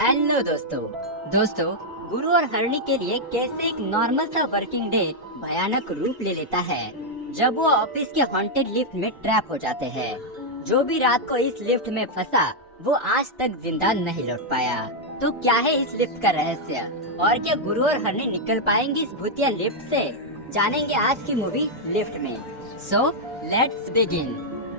Hello दोस्तों गुरु और हरणी के लिए कैसे एक नॉर्मल सा वर्किंग डे भयानक रूप ले लेता है जब वो ऑफिस के हॉन्टेड लिफ्ट में ट्रैप हो जाते हैं। जो भी रात को इस लिफ्ट में फंसा वो आज तक जिंदा नहीं लौट पाया। तो क्या है इस लिफ्ट का रहस्य और क्या गुरु और हरणी निकल पाएंगे इस भूतिया लिफ्ट से? जानेंगे आज की मूवी लिफ्ट में। So let's begin.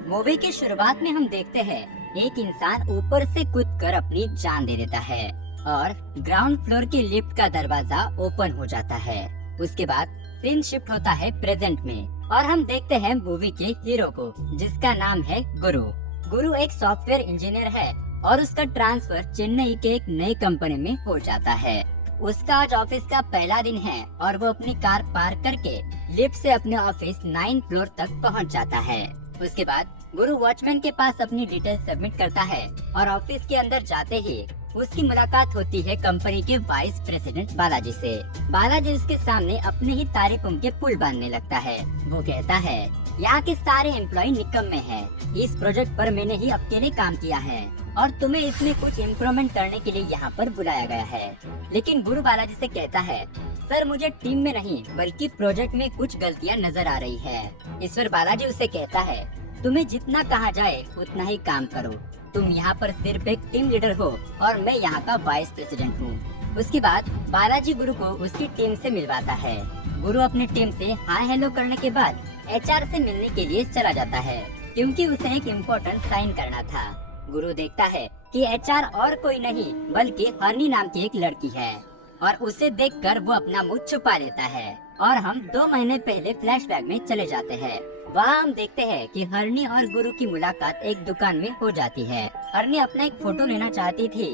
मूवी की शुरुआत में हम देखते हैं एक इंसान ऊपर से कूदकर अपनी जान दे देता है और ग्राउंड फ्लोर के लिफ्ट का दरवाजा ओपन हो जाता है। उसके बाद सीन शिफ्ट होता है प्रेजेंट में और हम देखते हैं मूवी के हीरो को जिसका नाम है गुरु। गुरु एक सॉफ्टवेयर इंजीनियर है और उसका ट्रांसफर चेन्नई के एक नई कंपनी में हो जाता है। उसका आज ऑफिस का पहला दिन है और वो अपनी कार पार्क करके लिफ्ट से अपने ऑफिस 9 फ्लोर तक पहुंच जाता है। उसके बाद गुरु वॉचमैन के पास अपनी डिटेल सबमिट करता है और ऑफिस के अंदर जाते ही उसकी मुलाकात होती है कंपनी के वाइस प्रेसिडेंट बालाजी से। बालाजी उसके सामने अपने ही तारीफों के पुल बांधने लगता है। वो कहता है यहाँ के सारे एम्प्लॉय निकम्मे हैं। इस प्रोजेक्ट पर मैंने ही अकेले काम किया है और तुम्हें इसमें कुछ इम्प्रूवमेंट करने के लिए यहाँ पर बुलाया गया है। लेकिन गुरु बालाजी से कहता है सर मुझे टीम में नहीं बल्कि प्रोजेक्ट में कुछ गलतियाँ नजर आ रही है। ईश्वर बालाजी उसे कहता है तुम्हें जितना कहा जाए उतना ही काम करो। तुम यहाँ पर सिर्फ एक टीम लीडर हो और मैं यहाँ का वाइस प्रेसिडेंट हूँ। उसके बाद बालाजी गुरु को उसकी टीम से मिलवाता है। गुरु अपनी टीम से हाय हेलो करने के बाद एचआर से मिलने के लिए चला जाता है क्योंकि उसे एक इम्पोर्टेंट साइन करना था। गुरु देखता है कि एचआर और कोई नहीं बल्कि हरणी नाम की एक लड़की है और उसे देखकर वो अपना मुंह छुपा लेता है और हम 2 महीने पहले फ्लैशबैक में चले जाते हैं। वहाँ हम देखते हैं कि हरणी और गुरु की मुलाकात एक दुकान में हो जाती है। हरणी अपना एक फोटो लेना चाहती थी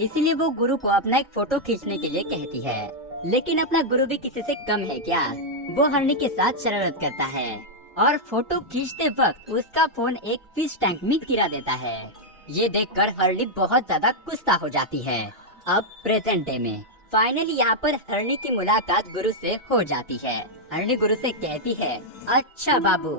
इसलिए वो गुरु को अपना एक फोटो खींचने के लिए कहती है। लेकिन अपना गुरु भी किसी से कम है क्या? वो हरणी के साथ शरारत करता है और फोटो खींचते वक्त उसका फोन एक फिश टैंक में गिरा देता है। ये देखकर हरणी बहुत ज्यादा गुस्सा हो जाती है। अब प्रेजेंट डे में फाइनली यहाँ पर हरणी की मुलाकात गुरु से हो जाती है। हरणी गुरु से कहती है अच्छा बाबू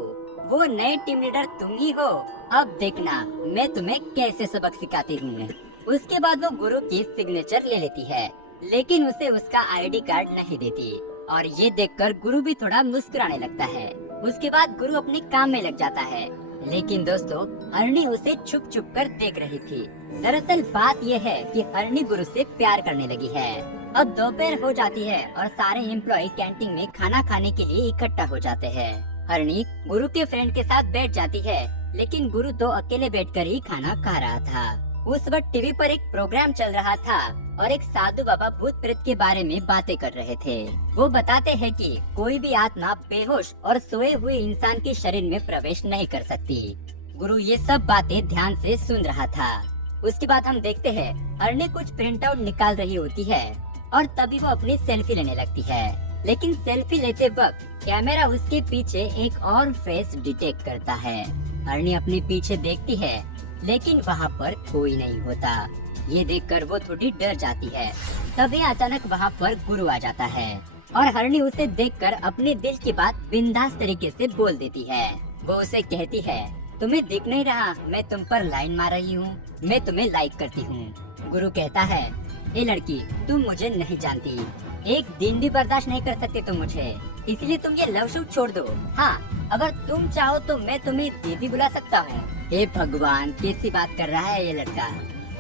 वो नए टीम लीडर तुम ही हो, अब देखना मैं तुम्हें कैसे सबक सिखाती हूँ। उसके बाद वो गुरु की सिग्नेचर ले लेती है लेकिन उसे उसका आईडी कार्ड नहीं देती और ये देखकर गुरु भी थोड़ा मुस्कुराने लगता है। उसके बाद गुरु अपने काम में लग जाता है लेकिन दोस्तों हरणी उसे छुप छुप कर देख रही थी। दरअसल बात ये है कि हरणी गुरु से प्यार करने लगी है। अब दोपहर हो जाती है और सारे एम्प्लॉय कैंटीन में खाना खाने के लिए इकट्ठा हो जाते हैं। हरणी गुरु के फ्रेंड के साथ बैठ जाती है लेकिन गुरु तो अकेले बैठकर ही खाना खा रहा था। उस वक्त टीवी पर एक प्रोग्राम चल रहा था और एक साधु बाबा भूत प्रेत के बारे में बातें कर रहे थे। वो बताते हैं कि कोई भी आत्मा बेहोश और सोए हुए इंसान के शरीर में प्रवेश नहीं कर सकती। गुरु ये सब बातें ध्यान से सुन रहा था। उसके बाद हम देखते हैं हरणी कुछ प्रिंट आउट निकाल रही होती है और तभी वो अपनी सेल्फी लेने लगती है। लेकिन सेल्फी लेते वक्त कैमरा उसके पीछे एक और फेस डिटेक्ट करता है। हरणी अपने पीछे देखती है लेकिन वहाँ पर कोई नहीं होता। ये देखकर वो थोड़ी डर जाती है। तभी अचानक वहाँ पर गुरु आ जाता है और हरणी उसे देखकर अपने दिल की बात बिंदास तरीके से बोल देती है। वो उसे कहती है तुम्हें दिख नहीं रहा मैं तुम पर लाइन मार रही हूँ, मैं तुम्हें लाइक करती हूँ। गुरु कहता है ए लड़की तुम मुझे नहीं जानती, एक दिन भी बर्दाश्त नहीं कर सकते तुम मुझे, इसलिए तुम ये लव शूट छोड़ दो। हाँ अगर तुम चाहो तो मैं तुम्हें दीदी बुला सकता हूँ। हे भगवान कैसी बात कर रहा है ये लड़का।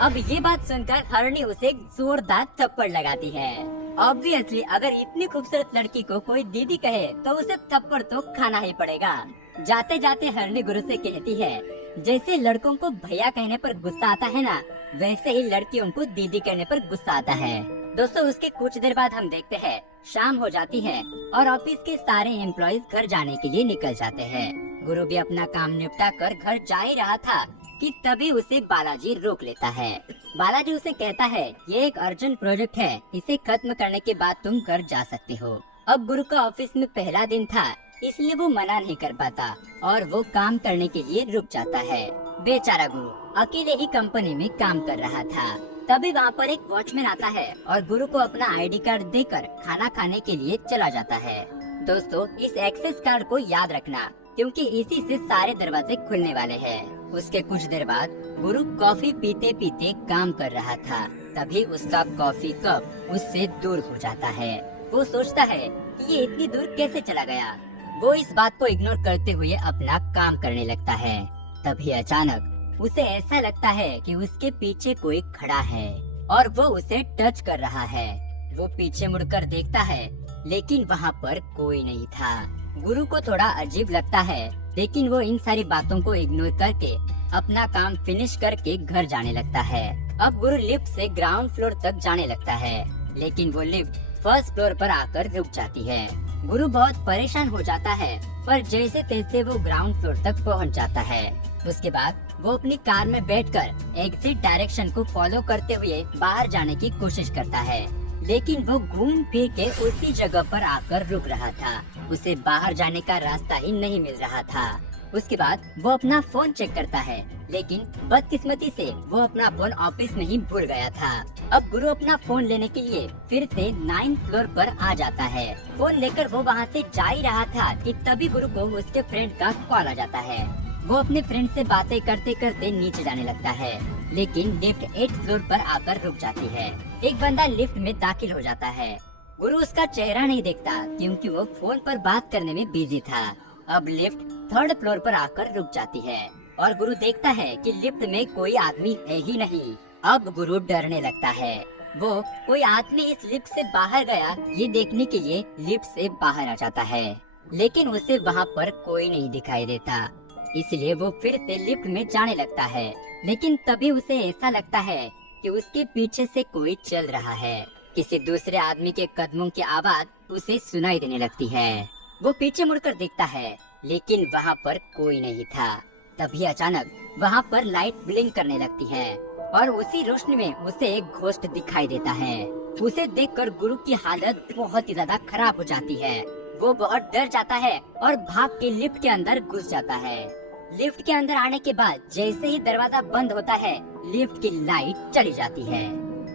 अब ये बात सुनकर हरणी उसे एक जोरदार थप्पड़ लगाती है। ऑब्वियसली अगर इतनी खूबसूरत लड़की को कोई दीदी कहे तो उसे थप्पड़ तो खाना ही पड़ेगा। जाते जाते हरणी गुरु से कहती है जैसे लड़कों को भैया कहने पर गुस्सा आता है ना वैसे ही लड़कियों को दीदी कहने पर गुस्सा आता है। दोस्तों उसके कुछ देर बाद हम देखते हैं शाम हो जाती है और ऑफिस के सारे एम्प्लॉइज घर जाने के लिए निकल जाते हैं। गुरु भी अपना काम निपटा कर घर जा ही रहा था कि तभी उसे बालाजी रोक लेता है। बालाजी उसे कहता है ये एक अर्जेंट प्रोजेक्ट है, इसे खत्म करने के बाद तुम घर जा सकते हो। अब गुरु का ऑफिस में पहला दिन था इसलिए वो मना नहीं कर पाता और वो काम करने के लिए रुक जाता है। बेचारा गुरु अकेले ही कंपनी में काम कर रहा था। तभी वहाँ पर एक वॉचमैन आता है और गुरु को अपना आईडी कार्ड देकर खाना खाने के लिए चला जाता है। दोस्तों इस एक्सेस कार्ड को याद रखना क्योंकि इसी से सारे दरवाजे खुलने वाले हैं। उसके कुछ देर बाद गुरु कॉफी पीते पीते काम कर रहा था तभी उसका कॉफी कप उससे दूर हो जाता है। वो सोचता है कि ये इतनी दूर कैसे चला गया। वो इस बात को इग्नोर करते हुए अपना काम करने लगता है। तभी अचानक उसे ऐसा लगता है कि उसके पीछे कोई खड़ा है और वो उसे टच कर रहा है। वो पीछे मुड़कर देखता है, लेकिन वहाँ पर कोई नहीं था। गुरु को थोड़ा अजीब लगता है, लेकिन वो इन सारी बातों को इग्नोर करके अपना काम फिनिश करके घर जाने लगता है। अब गुरु लिफ्ट से ग्राउंड फ्लोर तक जाने लगता है, लेकिन वो लिफ्ट फर्स्ट फ्लोर पर आकर रुक जाती है। गुरु बहुत परेशान हो जाता है, पर जैसे तैसे वो ग्राउंड फ्लोर तक पहुंच जाता है। उसके बाद वो अपनी कार में बैठकर एग्जिट डायरेक्शन को फॉलो करते हुए बाहर जाने की कोशिश करता है, लेकिन वो घूम फिर के उसी जगह पर आकर रुक रहा था। उसे बाहर जाने का रास्ता ही नहीं मिल रहा था। उसके बाद वो अपना फोन चेक करता है, लेकिन बदकिस्मती से वो अपना फोन ऑफिस में ही भूल गया था। अब गुरु अपना फोन लेने के लिए फिर से 9th फ्लोर पर आ जाता है। फोन लेकर वो वहाँ से जा ही रहा था कि तभी गुरु को उसके फ्रेंड का कॉल आ जाता है। वो अपने फ्रेंड से बातें करते करते नीचे जाने लगता है, लेकिन लिफ्ट 8th फ्लोर पर आकर रुक जाती है। एक बंदा लिफ्ट में दाखिल हो जाता है। गुरु उसका चेहरा नहीं देखता, क्योंकि वो फोन पर बात करने में बिजी था। अब लिफ्ट 3rd फ्लोर पर आकर रुक जाती है और गुरु देखता है कि लिफ्ट में कोई आदमी है ही नहीं। अब गुरु डरने लगता है। वो कोई आदमी इस लिफ्ट से बाहर गया ये देखने के लिए लिफ्ट से बाहर आ जाता है, लेकिन उसे वहाँ पर कोई नहीं दिखाई देता। इसलिए वो फिर से लिफ्ट में जाने लगता है, लेकिन तभी उसे ऐसा लगता है कि उसके पीछे से कोई चल रहा है। किसी दूसरे आदमी के कदमों की आवाज उसे सुनाई देने लगती है। वो पीछे मुड़कर देखता है, लेकिन वहाँ पर कोई नहीं था। तभी अचानक वहाँ पर लाइट ब्लिंक करने लगती है और उसी रोशनी में उसे एक घोस्ट दिखाई देता है। उसे देखकर गुरु की हालत बहुत ही ज्यादा खराब हो जाती है। वो बहुत डर जाता है और भाग के लिफ्ट के अंदर घुस जाता है। लिफ्ट के अंदर आने के बाद जैसे ही दरवाजा बंद होता है, लिफ्ट की लाइट चली जाती है।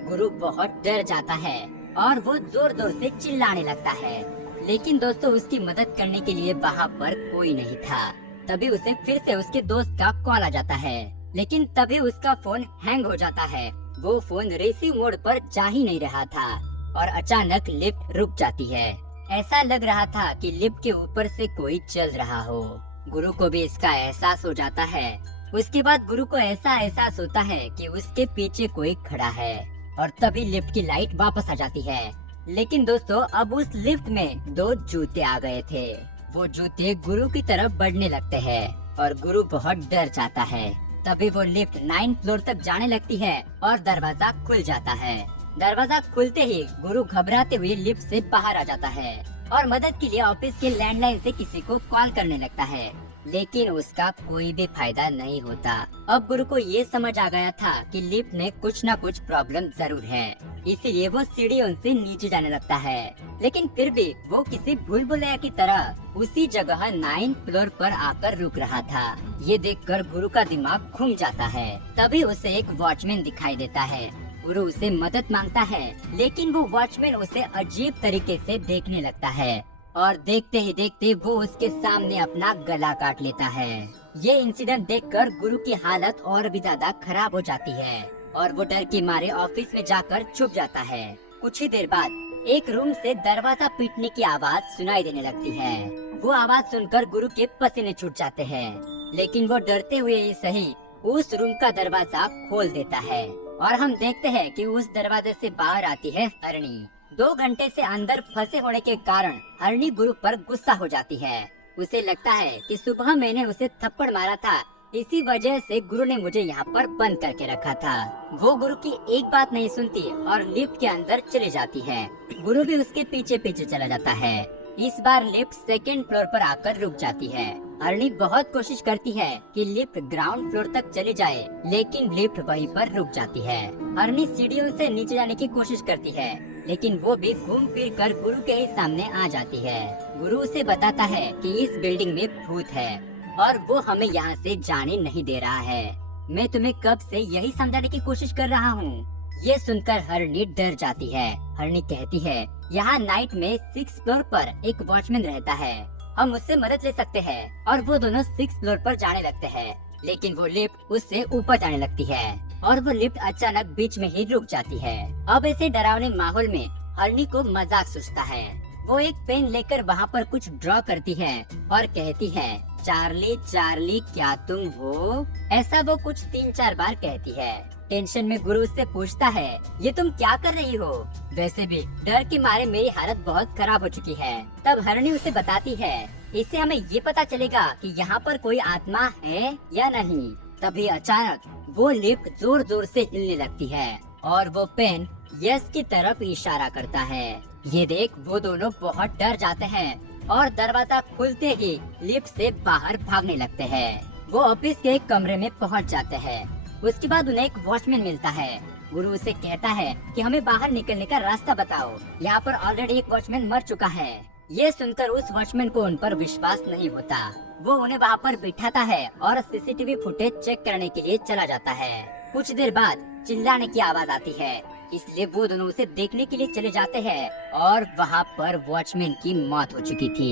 गुरु बहुत डर जाता है और वो जोर जोर से चिल्लाने लगता है, लेकिन दोस्तों उसकी मदद करने के लिए वहाँ पर कोई नहीं था। तभी उसे फिर से उसके दोस्त का कॉल आ जाता है, लेकिन तभी उसका फोन हैंग हो जाता है। वो फोन रिसीव मोड पर जा ही नहीं रहा था और अचानक लिफ्ट रुक जाती है। ऐसा लग रहा था कि लिफ्ट के ऊपर से कोई चल रहा हो। गुरु को भी इसका एहसास हो जाता है। उसके बाद गुरु को ऐसा एहसास होता है कि उसके पीछे कोई खड़ा है और तभी लिफ्ट की लाइट वापस आ जाती है। लेकिन दोस्तों अब उस लिफ्ट में 2 जूते आ गए थे। वो जूते गुरु की तरफ बढ़ने लगते हैं और गुरु बहुत डर जाता है। तभी वो लिफ्ट 9th फ्लोर तक जाने लगती है और दरवाजा खुल जाता है। दरवाजा खुलते ही गुरु घबराते हुए लिफ्ट से बाहर आ जाता है और मदद के लिए ऑफिस के लैंडलाइन से किसी को कॉल करने लगता है, लेकिन उसका कोई भी फायदा नहीं होता। अब गुरु को ये समझ आ गया था कि लिफ्ट में कुछ न कुछ प्रॉब्लम जरूर है, इसीलिए वो सीढ़ियों से नीचे जाने लगता है। लेकिन फिर भी वो किसी भूल भुलैया की तरह उसी जगह 9th फ्लोर पर आकर रुक रहा था। ये देखकर गुरु का दिमाग घूम जाता है। तभी उसे एक वॉचमैन दिखाई देता है। गुरु उसे मदद मांगता है, लेकिन वो वॉचमैन उसे अजीब तरीके से देखने लगता है और देखते ही देखते वो उसके सामने अपना गला काट लेता है। ये इंसिडेंट देखकर गुरु की हालत और भी ज्यादा खराब हो जाती है और वो डर के मारे ऑफिस में जाकर छुप जाता है। कुछ ही देर बाद एक रूम से दरवाजा पीटने की आवाज सुनाई देने लगती है। वो आवाज सुनकर गुरु के पसीने छूट जाते हैं, लेकिन वो डरते हुए ही सही उस रूम का दरवाजा खोल देता है और हम देखते हैं कि उस दरवाजे से बाहर आती है हरणी। 2 घंटे से अंदर फंसे होने के कारण हरणी गुरु पर गुस्सा हो जाती है। उसे लगता है कि सुबह मैंने उसे थप्पड़ मारा था, इसी वजह से गुरु ने मुझे यहाँ पर बंद करके रखा था। वो गुरु की एक बात नहीं सुनती और लिफ्ट के अंदर चली जाती है। गुरु भी उसके पीछे पीछे चला जाता है। इस बार लिफ्ट 2nd फ्लोर पर आकर रुक जाती है। हरणी बहुत कोशिश करती है कि लिफ्ट ग्राउंड फ्लोर तक चली जाए, लेकिन लिफ्ट वहीं पर रुक जाती है। हरणी सीढ़ियों से नीचे जाने की कोशिश करती है, लेकिन वो भी घूम फिर कर गुरु के ही सामने आ जाती है। गुरु उसे बताता है कि इस बिल्डिंग में भूत है और वो हमें यहाँ से जाने नहीं दे रहा है। मैं तुम्हें कब से यही समझाने की कोशिश कर रहा हूँ। ये सुनकर हरणी डर जाती है। हरणी कहती है, यहाँ नाइट में 6th फ्लोर पर एक वॉचमैन रहता है, हम उससे मदद ले सकते हैं। और वो दोनों 6th फ्लोर पर जाने लगते हैं। लेकिन वो लिफ्ट उससे ऊपर जाने लगती है और वो लिफ्ट अचानक बीच में ही रुक जाती है। अब ऐसे डरावने माहौल में हरनी को मजाक सूझता है। वो एक पेन लेकर वहाँ पर कुछ ड्रॉ करती है और कहती है, चार्ली चार्ली क्या तुम हो? ऐसा वो कुछ 3-4 बार कहती है। टेंशन में गुरु उससे पूछता है, ये तुम क्या कर रही हो? वैसे भी डर के मारे मेरी हालत बहुत खराब हो चुकी है। तब हरनी उसे बताती है, इससे हमें ये पता चलेगा कि यहाँ पर कोई आत्मा है या नहीं। तभी अचानक वो लिफ्ट जोर जोर से हिलने लगती है और वो पेन यस की तरफ इशारा करता है। ये देख वो दोनों बहुत डर जाते हैं और दरवाजा खुलते ही लिफ्ट से बाहर भागने लगते हैं। वो ऑफिस के एक कमरे में पहुंच जाते हैं। उसके बाद उन्हें एक वॉचमैन मिलता है। गुरु उसे कहता है कि हमें बाहर निकलने का रास्ता बताओ, यहाँ पर ऑलरेडी एक वॉचमैन मर चुका है। ये सुनकर उस वॉचमैन को उन पर विश्वास नहीं होता। वो उन्हें वहाँ पर बिठाता है और सीसीटीवी फुटेज चेक करने के लिए चला जाता है। कुछ देर बाद चिल्लाने की आवाज आती है, इसलिए वो दोनों उसे देखने के लिए चले जाते हैं और वहाँ पर वॉचमैन की मौत हो चुकी थी।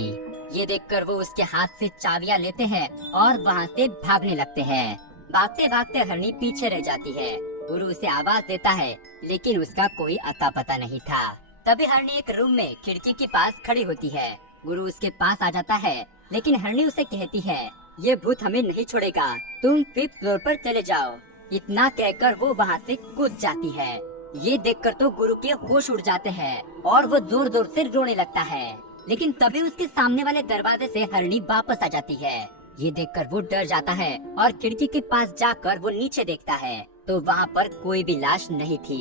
ये देखकर वो उसके हाथ से चाबियां लेते हैं और वहाँ से भागने लगते हैं। भागते भागते हरनी पीछे रह जाती है। गुरु उसे आवाज देता है, लेकिन उसका कोई अता पता नहीं था। तभी हरनी एक रूम में खिड़की के पास खड़ी होती है। गुरु उसके पास आ जाता है, लेकिन हरनी उसे कहती है, ये भूत हमें नहीं छोड़ेगा, तुम 5th फ्लोर पर चले जाओ। इतना कहकर वो वहाँ से कूद जाती है। ये देखकर तो गुरु के होश उड़ जाते हैं और वो जोर जोर से रोने लगता है। लेकिन तभी उसके सामने वाले दरवाजे से हरनी वापस आ जाती है। ये देखकर वो डर जाता है और खिड़की के पास जाकर वो नीचे देखता है तो वहाँ पर कोई भी लाश नहीं थी।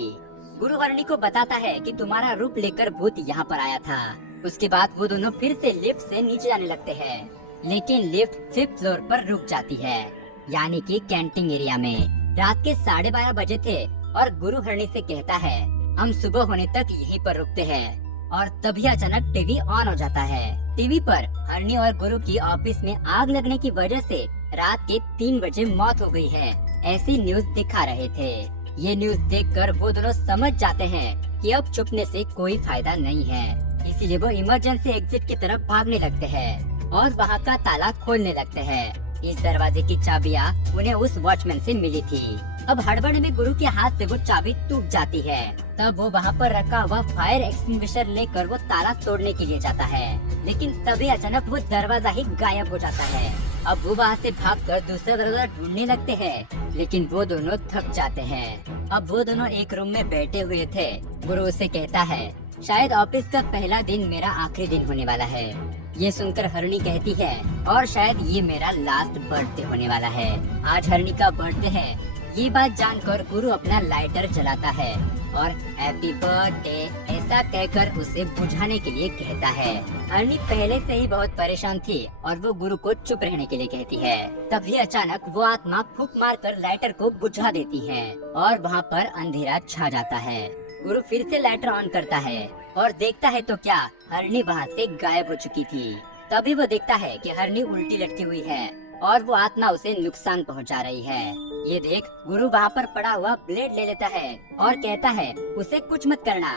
गुरु हरनी को बताता है कि तुम्हारा रूप लेकर भूत यहाँ पर आया था। उसके बाद वो दोनों फिर से लिफ्ट से नीचे जाने लगते हैं, लेकिन लिफ्ट 5th फ्लोर पर रुक जाती है, यानी कि कैंटीन एरिया में। रात के 12:30 बजे थे और गुरु हरनी से कहता है, हम सुबह होने तक यहीं पर रुकते हैं। और तभी अचानक टीवी ऑन हो जाता है। टीवी पर हरनी और गुरु की ऑफिस में आग लगने की वजह से रात के 3 बजे मौत हो गई है, ऐसी न्यूज दिखा रहे थे। ये न्यूज देखकर वो दोनों समझ जाते हैं कि अब छुपने से कोई फायदा नहीं है, इसीलिए वो इमरजेंसी एग्जिट की तरफ भागने लगते हैं और वहाँ का ताला खोलने लगते हैं। इस दरवाजे की चाबियाँ उन्हें उस वॉचमैन से मिली थी। अब हड़बड़ी में गुरु के हाथ से वो चाबी टूट जाती है। तब वो वहाँ पर रखा हुआ फायर एक्सटिंग्विशर लेकर वो ताला तोड़ने के लिए जाता है, लेकिन तभी अचानक वो दरवाजा ही गायब हो जाता है। अब वो वहाँ से भागकर दूसरा दरवाजा ढूंढने लगते हैं, लेकिन वो दोनों थक जाते हैं। अब वो दोनों एक रूम में बैठे हुए थे। गुरु उसे कहता है, शायद ऑफिस का पहला दिन मेरा आखिरी दिन होने वाला है। ये सुनकर हरनी कहती है, और शायद ये मेरा लास्ट बर्थडे होने वाला है। आज हरनी का बर्थडे है। ये बात जानकर गुरु अपना लाइटर जलाता है और हैप्पी बर्थडे ऐसा कहकर उसे बुझाने के लिए कहता है। हरनी पहले से ही बहुत परेशान थी और वो गुरु को चुप रहने के लिए कहती है। तभी अचानक वो आत्मा फूंक मारकर लाइटर को बुझा देती है और वहाँ पर अंधेरा छा जाता है। गुरु फिर से लाइटर ऑन करता है और देखता है तो क्या, हरनी वहाँ से गायब हो चुकी थी। तभी वो देखता है कि हरनी उल्टी लटकी हुई है और वो आत्मा उसे नुकसान पहुंचा रही है। ये देख गुरु वहाँ पर पड़ा हुआ ब्लेड ले लेता है और कहता है, उसे कुछ मत करना,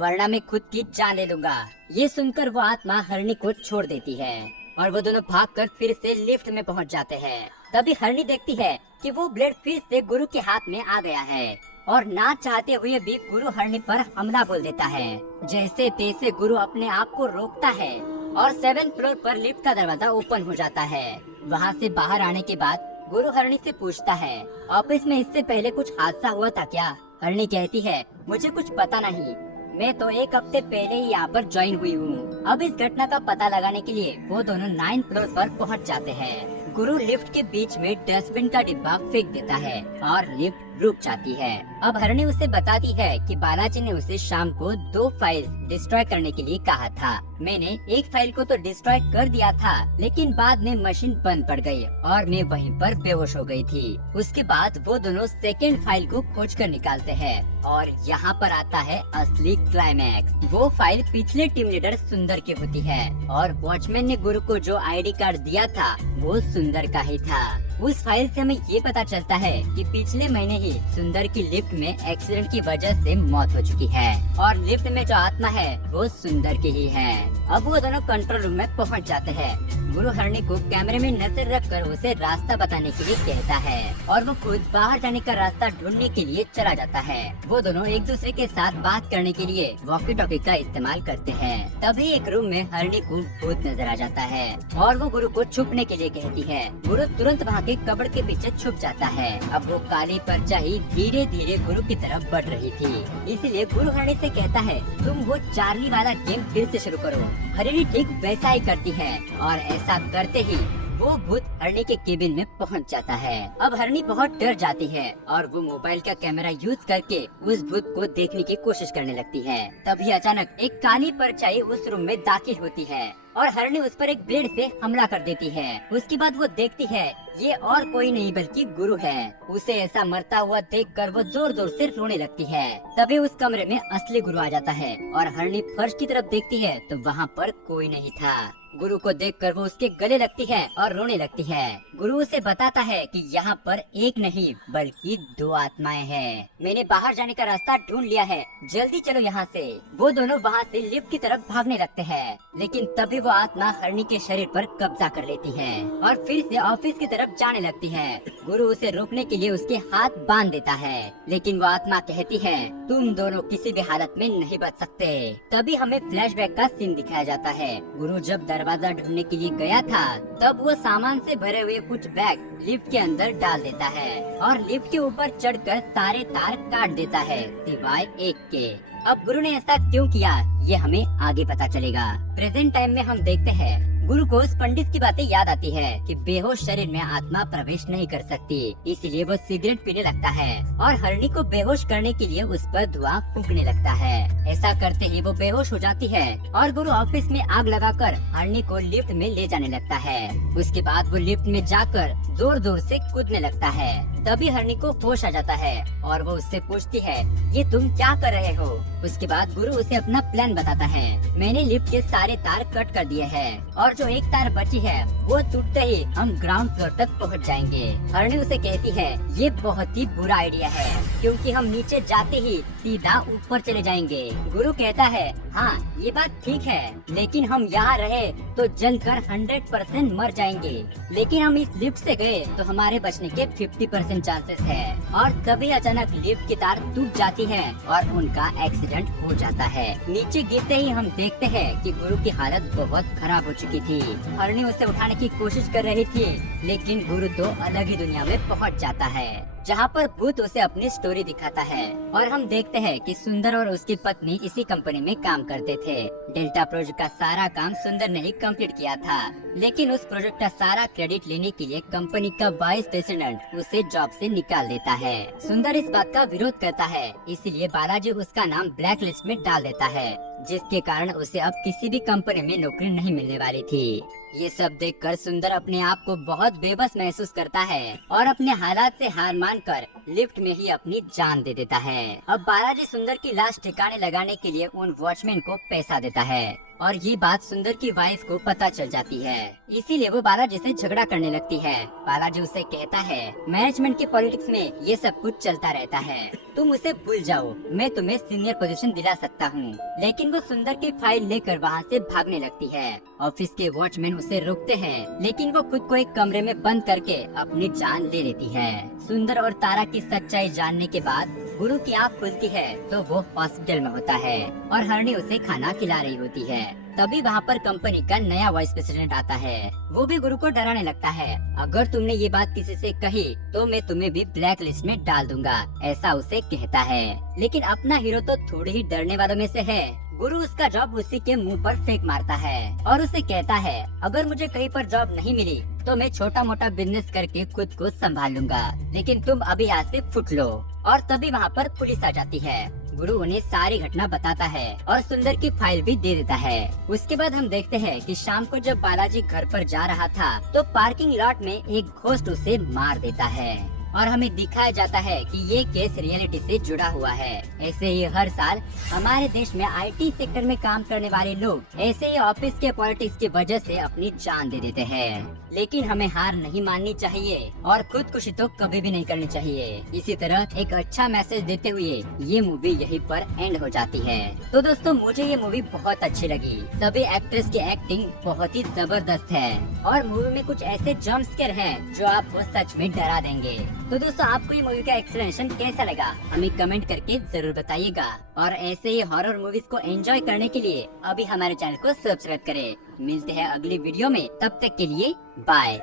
वरना मैं खुद की जान ले लूंगा। ये सुनकर वो आत्मा हरनी को छोड़ देती है और वो दोनों भागकर फिर से लिफ्ट में पहुंच जाते हैं। तभी हरनी देखती है कि वो ब्लेड फिर से गुरु के हाथ में आ गया है और ना चाहते हुए भी गुरु हरनी पर हमला बोल देता है। जैसे तैसे गुरु अपने आप को रोकता है और 7th फ्लोर पर लिफ्ट का दरवाजा ओपन हो जाता है। वहाँ से बाहर आने के बाद गुरु हरनी से पूछता है, ऑफिस में इससे पहले कुछ हादसा हुआ था क्या? हरनी कहती है, मुझे कुछ पता नहीं, मैं तो 1 हफ्ते पहले ही यहाँ पर ज्वाइन हुई हूँ। अब इस घटना का पता लगाने के लिए वो दोनों 9th फ्लोर पर पहुँच जाते हैं। गुरु लिफ्ट के बीच में डस्टबिन का डिब्बा फेंक देता है और लिफ्ट रुक जाती है। अब हरनी उसे बताती है कि बालाजी ने उसे शाम को 2 फाइल डिस्ट्रॉय करने के लिए कहा था। मैंने एक फाइल को तो डिस्ट्रॉय कर दिया था, लेकिन बाद में मशीन बंद पड़ गई और मैं वहीं पर बेहोश हो गई थी। उसके बाद वो दोनों सेकेंड फाइल को खोज कर निकालते हैं और यहाँ पर आता है असली क्लाइमैक्स। वो फाइल पिछले टीम लीडर सुंदर की होती है और वॉचमैन ने गुरु को जो ID कार्ड दिया था वो सुंदर का ही था। उस फाइल से हमें ये पता चलता है कि पिछले महीने ही सुंदर की लिफ्ट में एक्सीडेंट की वजह से मौत हो चुकी है और लिफ्ट में जो आत्मा है वो सुंदर की ही है। अब वो दोनों कंट्रोल रूम में पहुंच जाते हैं। गुरु हरणी को कैमरे में नजर रखकर उसे रास्ता बताने के लिए कहता है और वो खुद बाहर जाने का रास्ता ढूंढने के लिए चला जाता है। वो दोनों एक दूसरे के साथ बात करने के लिए वॉकी टॉकी का इस्तेमाल करते हैं। तभी एक रूम में हरणी को भूत नजर आ जाता है और वो गुरु को छुपने के लिए कहती है। गुरु तुरंत वहाँ के कबड़ के पीछे छुप जाता है। अब वो काली परछाई धीरे धीरे गुरु की तरफ बढ़ रही थी, इसलिए गुरु हरणी से कहता है तुम वो चार्ली वाला गेम फिर से शुरू करो। हरणी ठीक वैसा ही करती है और ऐसा करते ही वो भूत हरणी के केबिन में पहुंच जाता है। अब हरणी बहुत डर जाती है और वो मोबाइल का कैमरा यूज करके उस भूत को देखने की कोशिश करने लगती है। तभी अचानक एक काली परछाई उस रूम में दाखिल होती है और हरणी उस पर एक ब्लेड से हमला कर देती है। उसके बाद वो देखती है ये और कोई नहीं बल्कि गुरु है। उसे ऐसा मरता हुआ देखकर वो जोर जोर से रोने लगती है। तभी उस कमरे में असली गुरु आ जाता है और हरणी फर्श की तरफ देखती है तो वहाँ पर कोई नहीं था। गुरु को देखकर वो उसके गले लगती है और रोने लगती है। गुरु उसे बताता है कि यहाँ पर एक नहीं बल्कि 2 आत्माएं हैं। मैंने बाहर जाने का रास्ता ढूंढ लिया है, जल्दी चलो यहाँ से। वो दोनों वहाँ से लिफ्ट की तरफ भागने लगते हैं, लेकिन तभी वो आत्मा हरणी के शरीर पर कब्जा कर लेती है और फिर से ऑफिस की तरफ जाने लगती है। गुरु उसे रोकने के लिए उसके हाथ बांध देता है, लेकिन वो आत्मा कहती है तुम दोनों किसी भी हालत में नहीं बच सकते। तभी हमें फ्लैशबैक का सीन दिखाया जाता है। गुरु जब दरवाजा ढूंढने के लिए गया था तब वो सामान से भरे हुए कुछ बैग लिफ्ट के अंदर डाल देता है और लिफ्ट के ऊपर चढ़कर सारे तार काट देता है सिवाय एक के। अब गुरु ने ऐसा क्यों किया ये हमें आगे पता चलेगा। प्रेजेंट टाइम में हम देखते हैं गुरु को उस पंडित की बातें याद आती है कि बेहोश शरीर में आत्मा प्रवेश नहीं कर सकती, इसलिए वो सिगरेट पीने लगता है और हरणी को बेहोश करने के लिए उस पर धुआं फूकने लगता है। ऐसा करते ही वो बेहोश हो जाती है और गुरु ऑफिस में आग लगाकर हरणी को लिफ्ट में ले जाने लगता है। उसके बाद वो लिफ्ट में जाकर जोर जोर से कूदने लगता है। तभी हरणी को होश आ जाता है और वो उससे पूछती है ये तुम क्या कर रहे हो। उसके बाद गुरु उसे अपना प्लान बताता है। मैंने लिफ्ट के सारे तार कट कर दिए हैं और जो एक तार बची है वो टूटते ही हम ग्राउंड फ्लोर तक पहुंच जाएंगे। हरणी उसे कहती है ये बहुत ही बुरा आइडिया है क्योंकि हम नीचे जाते ही सीधा ऊपर चले जाएंगे। गुरु कहता है हाँ ये बात ठीक है, लेकिन हम यहाँ रहे तो जलकर 100% मर जाएंगे, लेकिन हम इस लिफ्ट से गए तो हमारे बचने के 50% चांसेस है। और तभी अचानक लिफ्ट की तार टूट जाती है और उनका एक्सीडेंट हो जाता है। नीचे गिरते ही हम देखते हैं कि गुरु की हालत बहुत खराब हो चुकी थी। हरणी उसे उठाने की कोशिश कर रही थी, लेकिन गुरु तो अलग ही दुनिया में पहुंच जाता है जहाँ पर भूत उसे अपनी स्टोरी दिखाता है। और हम देखते हैं कि सुंदर और उसकी पत्नी इसी कंपनी में काम करते थे। डेल्टा प्रोजेक्ट का सारा काम सुंदर ने ही कंप्लीट किया था, लेकिन उस प्रोजेक्ट का सारा क्रेडिट लेने के लिए कंपनी का वाइस प्रेसिडेंट उसे जॉब से निकाल देता है। सुंदर इस बात का विरोध करता है, इसीलिए बालाजी उसका नाम ब्लैक लिस्ट में डाल देता है, जिसके कारण उसे अब किसी भी कंपनी में नौकरी नहीं मिलने वाली थी। ये सब देखकर सुंदर अपने आप को बहुत बेबस महसूस करता है और अपने हालात से हार मानकर लिफ्ट में ही अपनी जान दे देता है। अब बालाजी सुंदर की लाश ठिकाने लगाने के लिए उन वॉचमैन को पैसा देता है और ये बात सुंदर की वाइफ को पता चल जाती है, इसीलिए वो बालाजी से झगड़ा करने लगती है। बालाजी उसे कहता है मैनेजमेंट की पॉलिटिक्स में ये सब कुछ चलता रहता है, तुम उसे भूल जाओ, मैं तुम्हें सीनियर पोजीशन दिला सकता हूँ। लेकिन वो सुंदर की फाइल लेकर वहाँ से भागने लगती है। ऑफिस के वॉचमैन उसे रोकते हैं, लेकिन वो खुद को एक कमरे में बंद करके अपनी जान ले लेती है। सुंदर और तारा की सच्चाई जानने के बाद गुरु की आँख खुलती है तो वो हॉस्पिटल में होता है और हरणी उसे खाना खिला रही होती है। तभी वहाँ पर कंपनी का नया वाइस प्रेसिडेंट आता है। वो भी गुरु को डराने लगता है, अगर तुमने ये बात किसी से कही तो मैं तुम्हें भी ब्लैक लिस्ट में डाल दूंगा, ऐसा उसे कहता है। लेकिन अपना हीरो तो थोड़ी ही डरने वालों में से है। गुरु उसका जॉब उसी के मुंह पर फेंक मारता है और उसे कहता है अगर मुझे कहीं पर जॉब नहीं मिली तो मैं छोटा मोटा बिजनेस करके खुद को संभाल लूंगा, लेकिन तुम अभी यहाँ से फुट लो। और तभी वहाँ पर पुलिस आ जाती है। गुरु उन्हें सारी घटना बताता है और सुंदर की फाइल भी दे देता है। उसके बाद हम देखते हैं कि शाम को जब बालाजी घर पर जा रहा था तो पार्किंग लॉट में एक घोस्ट उसे मार देता है। और हमें दिखाया जाता है कि ये केस रियलिटी से जुड़ा हुआ है। ऐसे ही हर साल हमारे देश में IT सेक्टर में काम करने वाले लोग ऐसे ही ऑफिस के पॉलिटिक्स की वजह से अपनी जान दे देते हैं। लेकिन हमें हार नहीं माननी चाहिए और खुदकुशी तो कभी भी नहीं करनी चाहिए। इसी तरह एक अच्छा मैसेज देते हुए ये मूवी यहीं पर एंड हो जाती है। तो दोस्तों मुझे ये मूवी बहुत अच्छी लगी। सभी एक्ट्रेस की एक्टिंग बहुत ही जबरदस्त है और मूवी में कुछ ऐसे जंप स्केयर हैं जो आपको सच में डरा देंगे। तो दोस्तों आपको ये मूवी का एक्सप्लेनेशन कैसा लगा हमें कमेंट करके जरूर बताइएगा और ऐसे ही हॉरर मूवीज को एंजॉय करने के लिए अभी हमारे चैनल को सब्सक्राइब करें। मिलते हैं अगली वीडियो में, तब तक के लिए बाय।